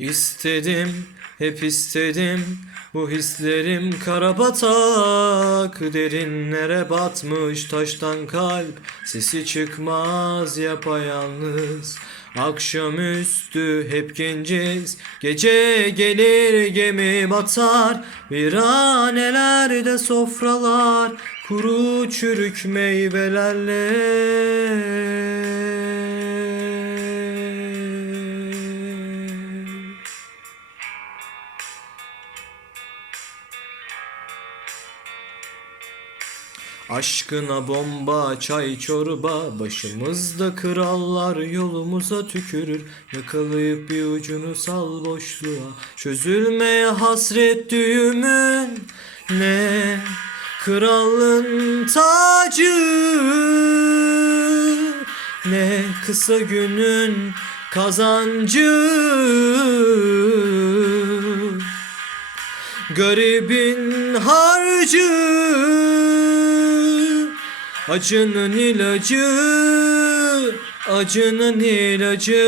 İstedim, hep istedim. Bu hislerim kara batak Derinlere batmış taştan kalp. Sesi çıkmaz yapayalnız. Akşamüstü hep genciz. Gece gelir gemi batar. Viranelerde sofralar. Kuru çürük meyvelerle Aşkına bomba, çay çorba Başımızda krallar yolumuza tükürür. Yakalayıp bir ucunu sal boşluğa. Çözülmeye hasret düğümün Ne? Kralın tacı Ne? Kısa günün kazancı Garibin harcı Acının ilacı Acının ilacı